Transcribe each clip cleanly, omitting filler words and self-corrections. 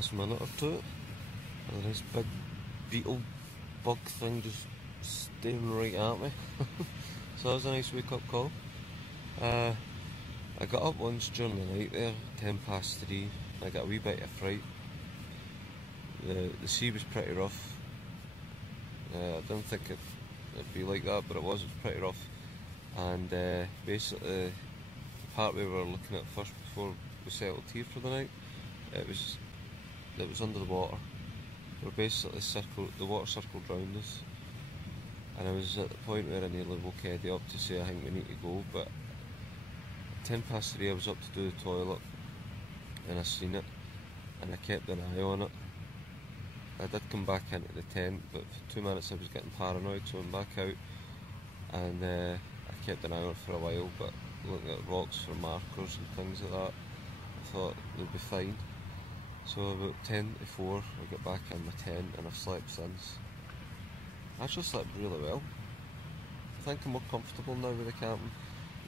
last minute or two. And this big beetle bug thing just staring right at me. So that was a nice wake up call. I got up once during the night there, 3:10. I got a wee bit of fright. The sea was pretty rough. I didn't think it'd be like that, but it was pretty rough. And basically, the part we were looking at first before we settled here for the night, it was under the water. We're basically the water circled round us, and I was at the point where I nearly woke Eddie up to say I think we need to go. But at 3:10 I was up to do the toilet, and I seen it, and I kept an eye on it. I did come back into the tent, but for 2 minutes I was getting paranoid, so I went back out, and I kept an eye on it for a while, but looking at rocks for markers and things like that, I thought they'd be fine. So about 3:10 I got back in my tent, and I've slept since. I actually slept really well. I think I'm more comfortable now with the camping.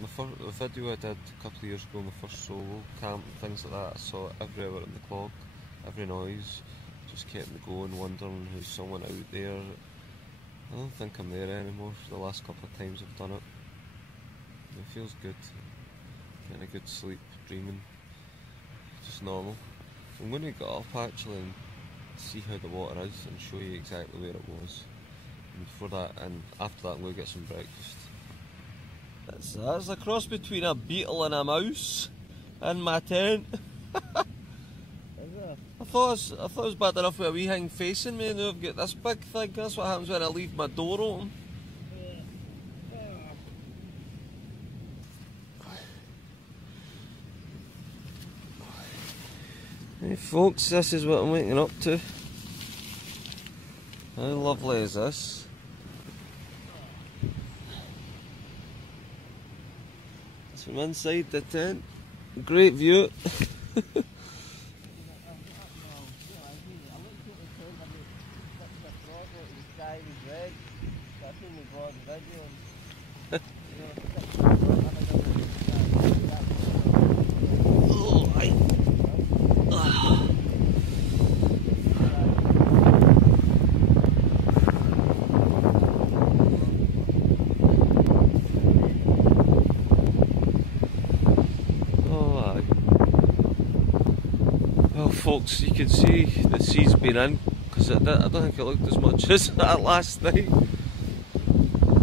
The video I did a couple of years ago, my first solo camp and things like that, I saw it every hour in the clock, every noise, just kept me going, wondering who's someone out there. I don't think I'm there anymore for the last couple of times I've done it. It feels good, getting a good sleep, dreaming, just normal. So I'm going to get up actually and see how the water is and show you exactly where it was. And before that, and after that, I'm going to get some breakfast. That's a cross between a beetle and a mouse in my tent. I thought it was bad enough with a wee thing facing me, and now I've got this big thing. That's what happens when I leave my door open. Hey folks, this is what I'm waking up to. How lovely is this? It's from inside the tent. Great view. Well folks, you can see the sea's been in, because I don't think it looked as much as that last night.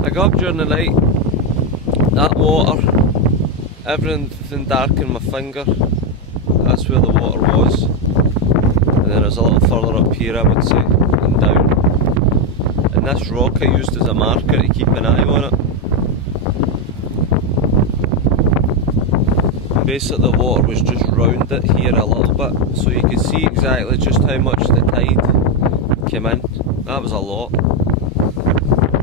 I got up during the night, that water, everything darkened my finger, that's where the water was. And then there's a little further up here I would say, and down. And this rock I used as a marker to keep an eye on it. Basically the water was just round it here a little bit, so you could see exactly just how much the tide came in. That was a lot.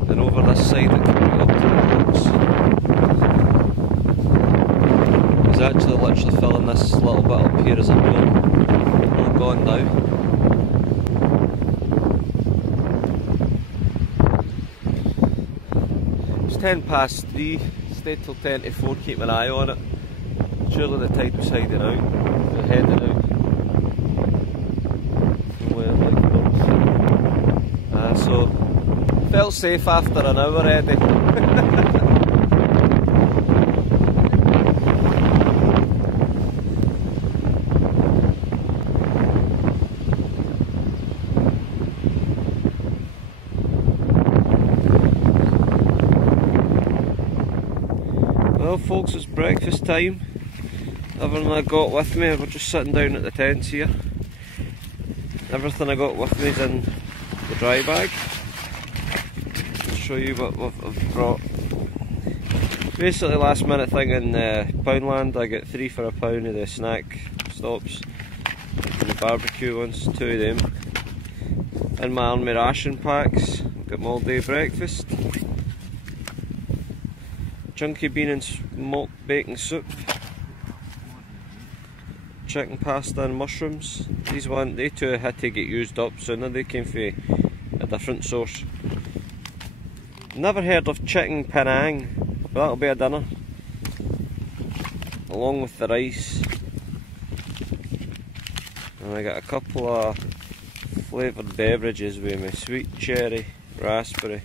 Then over this side it came right up to the rocks. It was actually literally filling this little bit up here as a pool. All gone now. It's 3:10, stayed till 3:10, keep an eye on it. Surely the tide was heading out, heading out. So felt safe after an hour already. Well folks, it's breakfast time. Everything I got with me, we're just sitting down at the tents here. Everything I got with me is in the dry bag. I'll show you what I've brought. Basically last minute thing in Poundland, I get 3 for £1 of the snack stops and the barbecue ones, 2 of them. In my army ration packs, I've got my all day breakfast. Chunky bean and smoked bacon soup. Chicken pasta and mushrooms. They two had to get used up sooner, they came from a different source. Never heard of chicken Penang, but that'll be a dinner. Along with the rice. And I got a couple of flavoured beverages with me, sweet cherry, raspberry.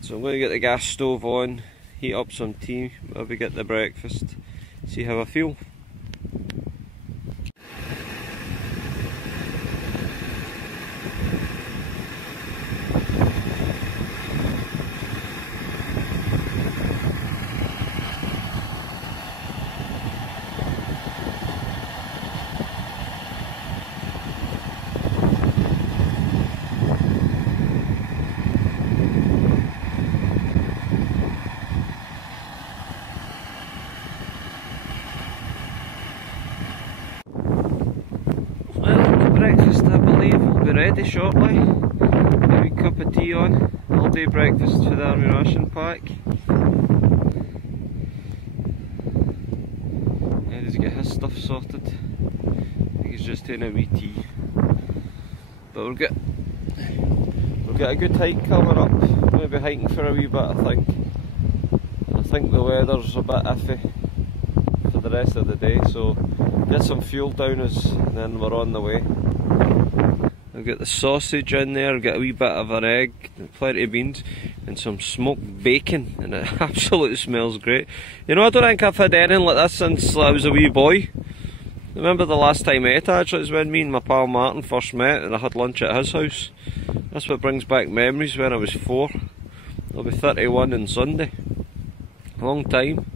So I'm going to get the gas stove on, heat up some tea, maybe get the breakfast, see how I feel. Breakfast, I believe, will be ready shortly. A wee cup of tea on. All day breakfast for the army ration pack. Eddie's got his stuff sorted. I think he's just taking a wee tea. But we'll get a good hike coming up. We'll be hiking for a wee bit, I think. And I think the weather's a bit iffy for the rest of the day, so get some fuel down us and then we're on the way. I've got the sausage in there, I've got a wee bit of an egg, plenty of beans and some smoked bacon, and it absolutely smells great. You know, I don't think I've had anything like this since I was a wee boy. I remember the last time I ate actually was when me and my pal Martin first met and I had lunch at his house. That's what brings back memories when I was 4. I'll be 31 on Sunday. A long time.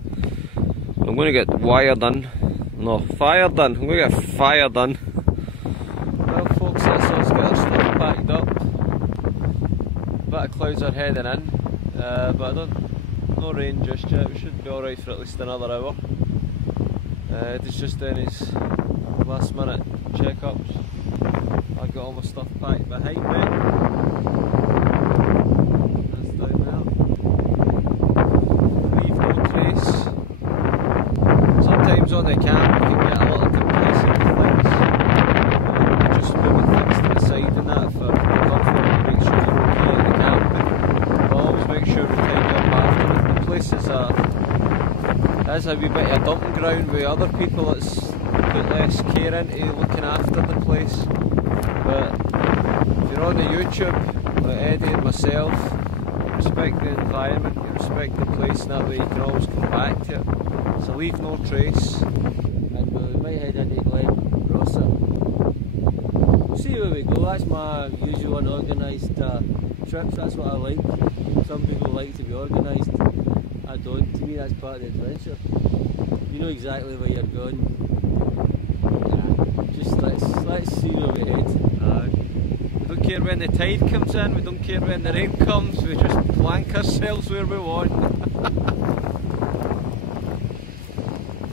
I'm going to get wired in. No, fired in. I'm going to get fired in. Well folks, that's us got our stuff packed up. A bit of clouds are heading in, but no rain just yet. We should be alright for at least another hour. It's just doing his last minute checkups. I've got all my stuff packed behind me. That's down there. Leave no trace. Sometimes on the camp you can get a little complacent with things. Just moving things to the side and that for comfort and make sure you're okay at the camp. But always make sure we tidy up after. The place is a wee bit of a dumping ground with other people that's put less care into looking after the place. But if you're on the YouTube, like Eddie and myself, respect the environment, you respect the place, and that way you can always come back to it. So leave no trace. And we might head into Glen Rosa. We'll see where we go. That's my usual unorganised trips. That's what I like. Some people like to be organised. I don't. To me, that's part of the adventure. You know exactly where you're going. Just let's see where we head. We don't care when the tide comes in. We don't care when the rain comes. We just plank ourselves where we want.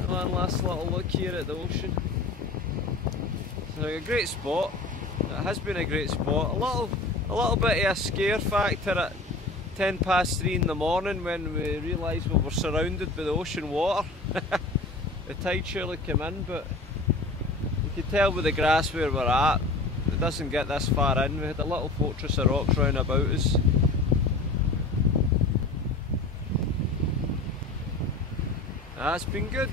One last little look here at the ocean. So a great spot. It has been a great spot. A little bit of a scare factor at 3:10 in the morning when we realised we were surrounded by the ocean water. The tide surely came in, but you could tell with the grass where we're at, it doesn't get this far in. We had a little fortress of rocks round about us. That's been good.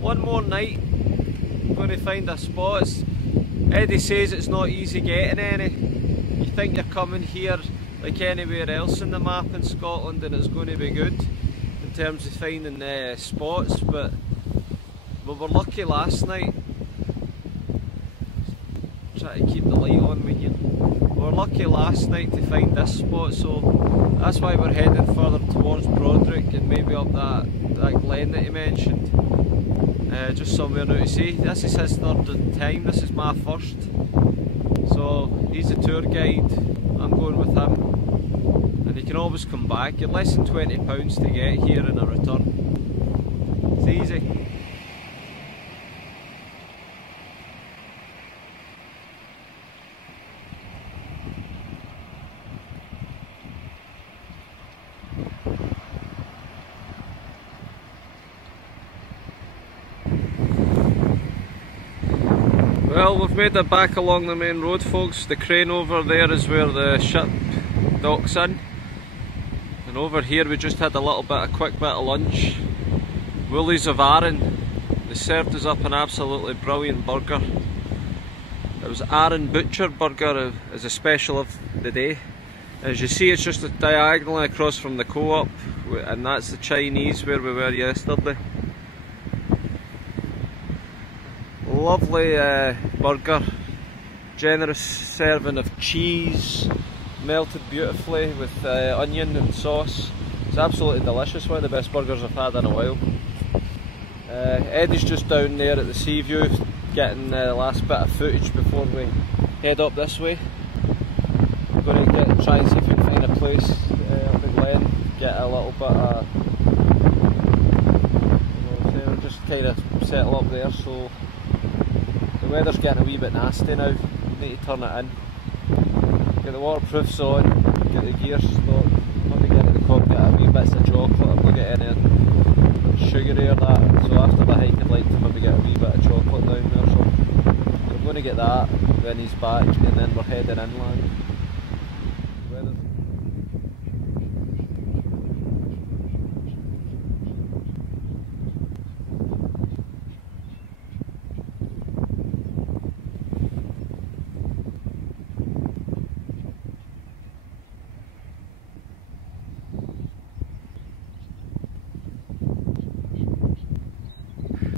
One more night, I'm going to find a spot. Eddie says it's not easy getting any. You think you're coming here like anywhere else in the map in Scotland and it's going to be good in terms of finding spots, but we were lucky last night. Try to keep the light on me here. We were lucky last night to find this spot, so that's why we're heading further towards Broderick and maybe up that glen that you mentioned. Just somewhere now to see. This is his third time, this is my first. So he's a tour guide, I'm going with him. And you can always come back. You're less than £20 to get here and a return. It's easy. Well, we've made it back along the main road, folks. The crane over there is where the ship docks in. And over here we just had a quick bit of lunch. Isle of Arran, the They served us up an absolutely brilliant burger. It was Arran Butcher Burger as a special of the day. As you see, it's just diagonally across from the Co-op, and that's the Chinese where we were yesterday. Lovely burger, generous serving of cheese, melted beautifully with onion and sauce. It's absolutely delicious, one of the best burgers I've had in a while. Eddie's just down there at the sea view getting the last bit of footage before we head up this way. We're going to try and see if we can find a place up in Glen, get a little bit of, we'll just kind of settle up there. So the weather's getting a wee bit nasty now, we need to turn it in. Get the waterproofs on, get the gear stocked, maybe get at the cob, get a wee bits of chocolate. I'm not getting any sugary or that, so after the hike I'd like to maybe get a wee bit of chocolate down there. So we're going to get that when he's back, and then we're heading inland.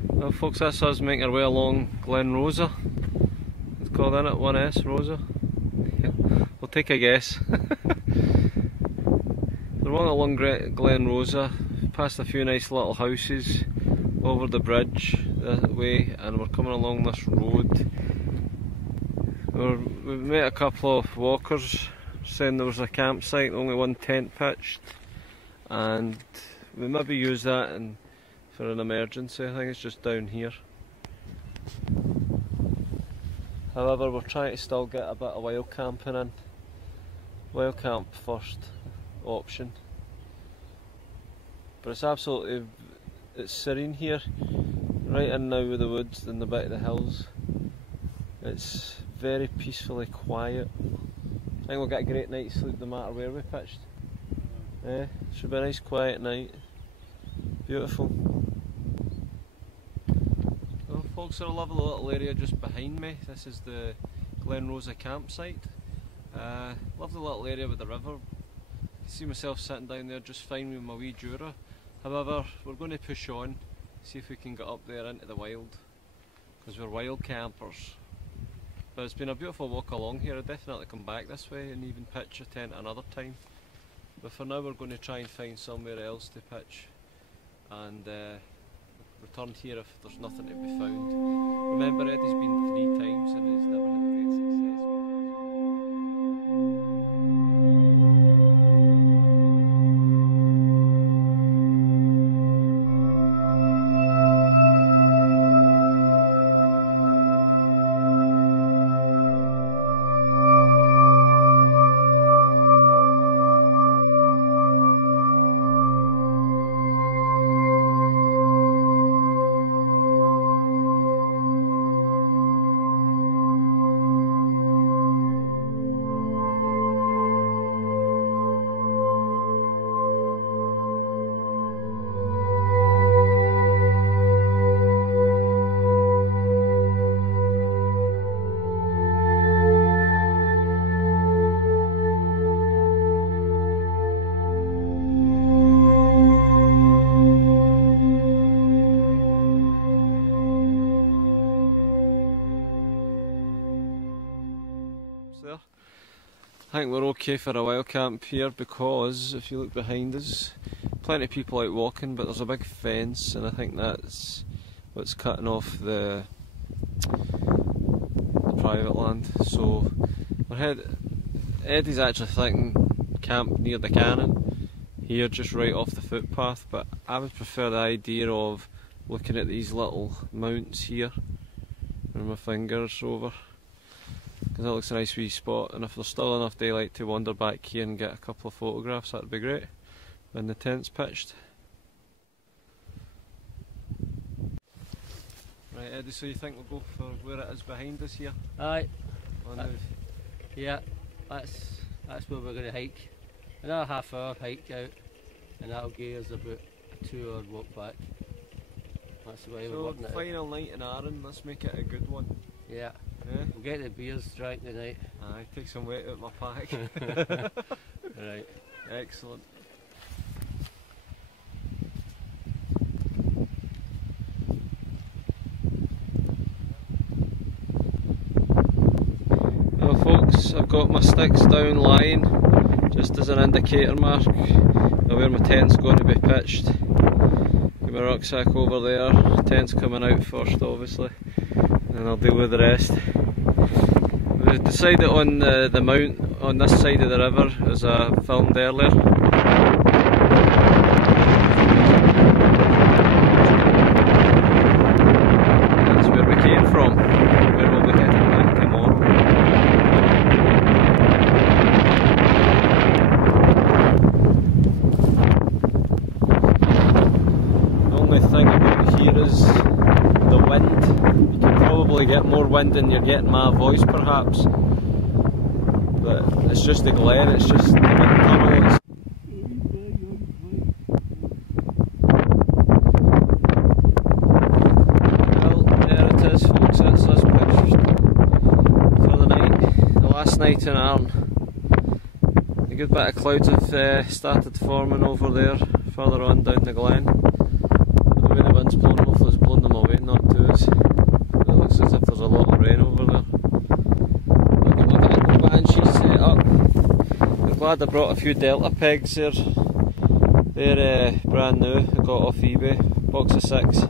Well folks, that's us making our way along Glen Rosa. It's called, isn't it? 1S Rosa? Yeah. We'll take a guess. We're walking along Glen Rosa, past a few nice little houses, over the bridge that way, and we're coming along this road. We've met a couple of walkers saying there was a campsite, only one tent pitched, and we maybe use that for an emergency. I think it's just down here. However, we're trying to still get a bit of wild camping in. Wild camp first option. But it's serene here, right in now with the woods and the bit of the hills. It's very peacefully quiet. I think we'll get a great night's sleep no matter where we pitched. Yeah, should be a nice quiet night. Beautiful. Well folks, there's a lovely little area just behind me. This is the Glen Rosa campsite. Lovely little area with the river. I see myself sitting down there just fine with my wee Jura. However, we're going to push on, see if we can get up there into the wild, because we're wild campers. But it's been a beautiful walk along here. I'd definitely come back this way and even pitch a tent another time. But for now we're going to try and find somewhere else to pitch and return here if there's nothing to be found. Remember, Eddie's been 3 times and he's never had great success. I think we're okay for a wild camp here, because if you look behind us, plenty of people out walking, but there's a big fence, and I think that's what's cutting off the private land. So Eddie's actually thinking camp near the cannon here, just right off the footpath, but I would prefer the idea of looking at these little mounts here, and my fingers over, because that looks a nice wee spot. And if there's still enough daylight to wander back here and get a couple of photographs, that'd be great when the tent's pitched. Right Eddie, so you think we'll go for where it is behind us here? Aye. Yeah, that's where we're going to hike. Another half-hour hike out, and that'll give us about a 2-hour walk back. that's the way we're So, working it out. final night in Arran, let's make it a good one. Yeah. Yeah? We'll get the beers drank tonight. Aye, take some weight out of my pack. Right. Excellent. Well folks, I've got my sticks down lying, just as an indicator mark of where my tent's going to be pitched. Get my rucksack over there, tent's coming out first obviously, and I'll deal with the rest. We decided on the mount on this side of the river, as I filmed earlier. That's where we came from, where we'll be heading back tomorrow. The only thing about here is the wind. You can probably get more wind than you're getting my voice perhaps, but it's just the Glen, it's just the wind tunnel. Well, there it is folks, that's us pitched for the night, the last night in Arran. A good bit of clouds have started forming over there, further on down the Glen. The way the wind's blowing, hopefully it's blown them away, not to us. It looks as if there's a lot of rain over there. Look at my Vanco Banshee set up. I'm glad I brought a few Delta pegs there. They're brand new, I got off eBay, box of 6. I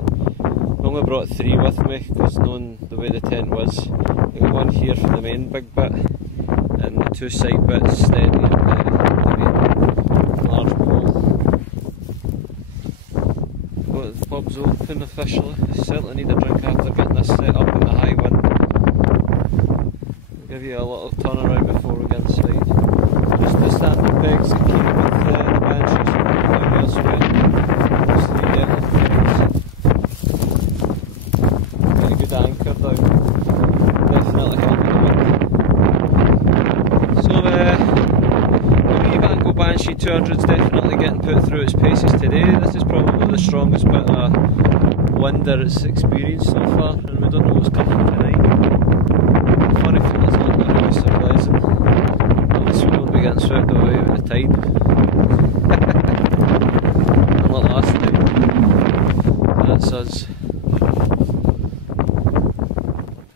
only brought 3 with me because knowing the way the tent was. I got one here for the main big bit and the 2 side bits steady and large pole. But the pub's open officially. I certainly need a drink after getting this set up in the high wind. I'll give you a little turn around before we get inside. Just the standard pegs that came with the Banshees, nothing else with it. Just 3 Delta pegs. Very good anchor down. Definitely helping the wind. So the wee Vanco Banshee 200 is definitely getting put through its paces today. This is probably the strongest bit of wind that it's experienced so far, and we don't know what's coming tonight. The funny thing is not really so pleasant. Unless we won't be getting swept away with the tide. Unlike last night. That's us.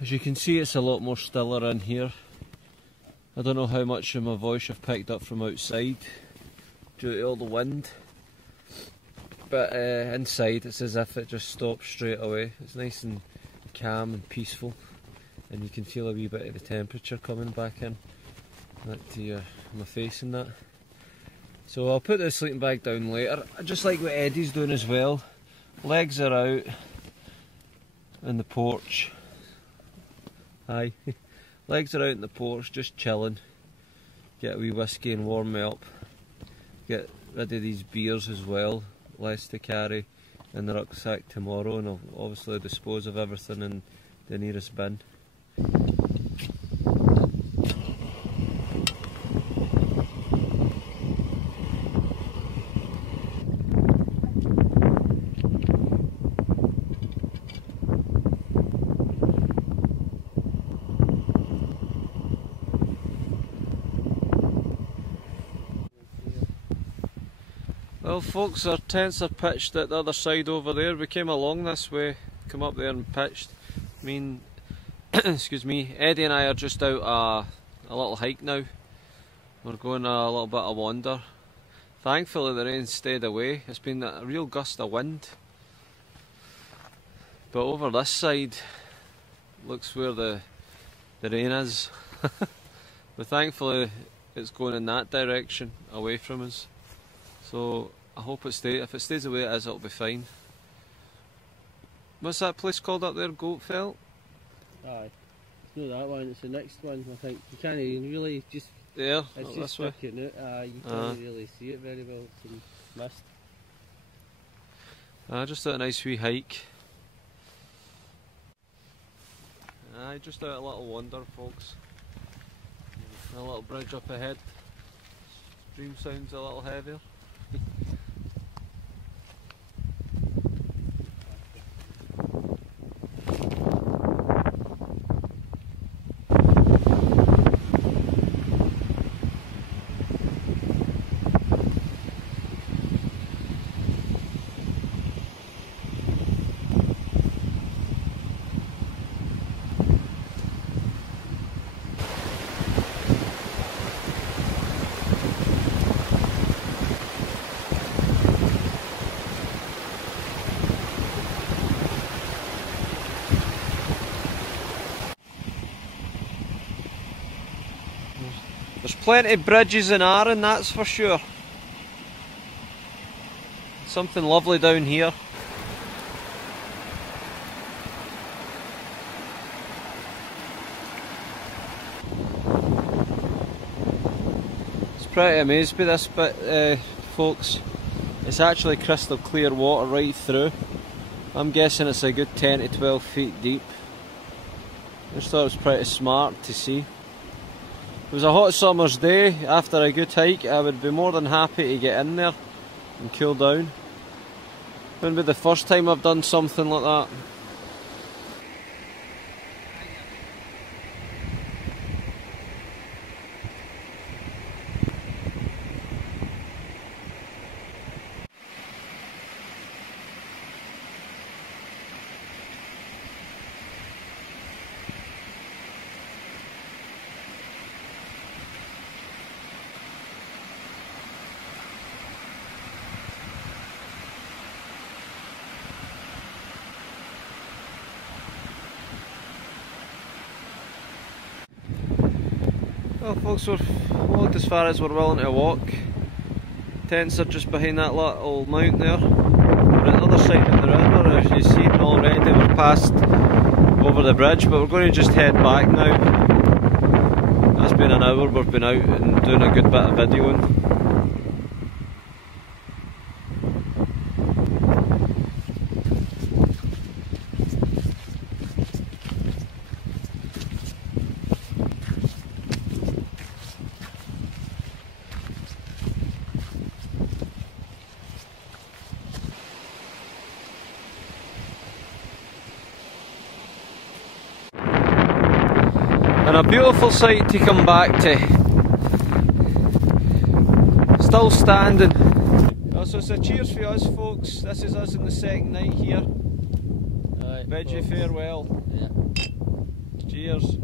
As you can see, it's a lot more stiller in here. I don't know how much of my voice I've picked up from outside due to all the wind, but inside it's as if it just stops straight away. It's nice and calm and peaceful, and you can feel a wee bit of the temperature coming back in, like to my face and that. So I'll put the sleeping bag down later. I just like what Eddie's doing as well. Legs are out in the porch. Hi. Legs are out in the porch, just chilling. Get a wee whiskey and warm me up. Get rid of these beers as well, less to carry in the rucksack tomorrow, and I'll obviously dispose of everything in the nearest bin. Well folks, our tents are pitched at the other side over there. We came along this way, come up there and pitched. Excuse me, Eddie and I are just out a little hike now. We're going a little bit of wander. Thankfully the rain stayed away. It's been a real gust of wind. But over this side, looks where the rain is. But thankfully it's going in that direction, away from us. So I hope it stays. If it stays the way it is, it'll be fine. What's that place called up there? Goatfelt? Aye. It's not that one, it's the next one, I think. You can't even really just... There? It's This just way? sticking out. You can't really see it very well. It's in mist. Just a nice wee hike. Just out a little wander, folks. A little bridge up ahead. Stream sounds a little heavier. Plenty of bridges in Arran, that's for sure. Something lovely down here. Pretty amazed by this bit, folks. It's actually crystal clear water right through. I'm guessing it's a good 10 to 12 feet deep. I just thought it was pretty smart to see. If it was a hot summer's day after a good hike, I would be more than happy to get in there and cool down. Wouldn't be the first time I've done something like that. Well folks, we've walked as far as we're willing to walk. Tents are just behind that little mount there. We're at the other side of the river, as you've seen already. We've passed over the bridge, but we're going to just head back now. That's been an hour we've been out and doing a good bit of videoing. And a beautiful sight to come back to. Still standing. So it's a cheers for us folks. This is us on the second night here. Bid you farewell. Yeah. Cheers.